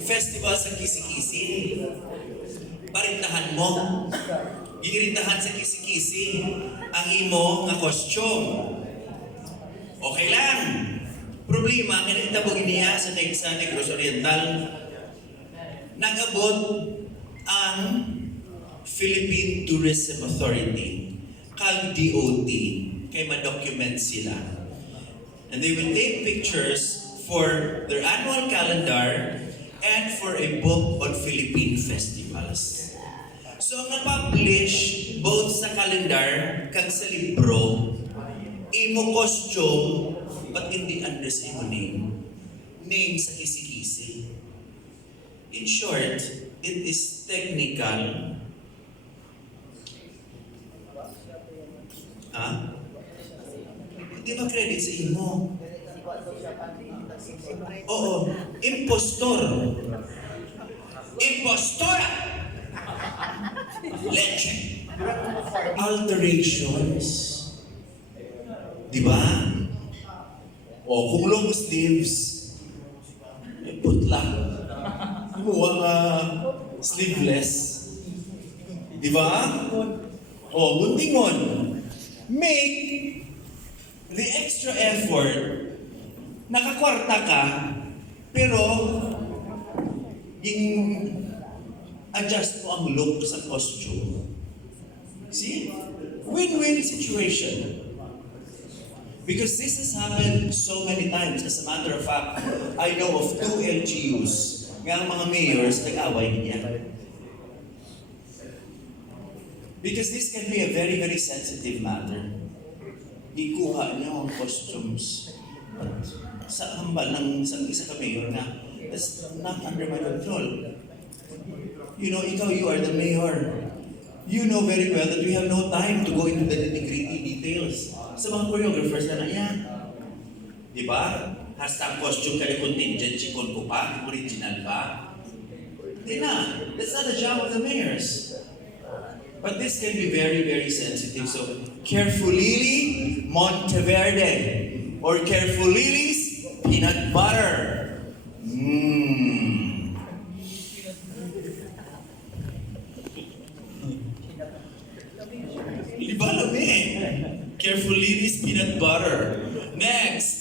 festival sa kisi-kisi. Parintahan mo. Giirintahan sa kisi-kisi ang imo nga costume. Okay lang. Problema, kinaitabog niya sa Negros Oriental. Nag-abot ang Philippine Tourism Authority, kag DOT, kay ma-document sila. And they will take pictures for their annual calendar and for a book on Philippine festivals. So, ang na-publish both sa calendar kag sa libro, imo costume, but hindi address imo name sa kisi-kisi. In short, it is technical. Hindi ba credit sa imo? Oo, impostor. Impostora! Leche. Alterations. Diba? O, kung long sleeves, putla. Kumuha ka sleeveless. Diba? O, buntingon. Make the extra effort. Nakakwarta ka, pero adjust mo ang look sa costume. See? Win-win situation. Because this has happened so many times. As a matter of fact, I know of 2 LGUs nga ang mga mayors nag-away niya. Because this can be a very, very sensitive matter. Ikuha niya ang costumes. But sa hambal ng isa ka mayor na, that's not under my control. You know, you are the mayor. You know very well that we have no time to go into the nitty-gritty details. Sa mga choreographers na yan. Diba? Hashtag costume kaya contingent, chikon ko pa, original pa. Hindi na. That's not the job of the mayors. But this can be very, very sensitive. So, carefully, Monteverde. Or carefully's peanut butter. Iba lang eh. Carefully's peanut butter. Next.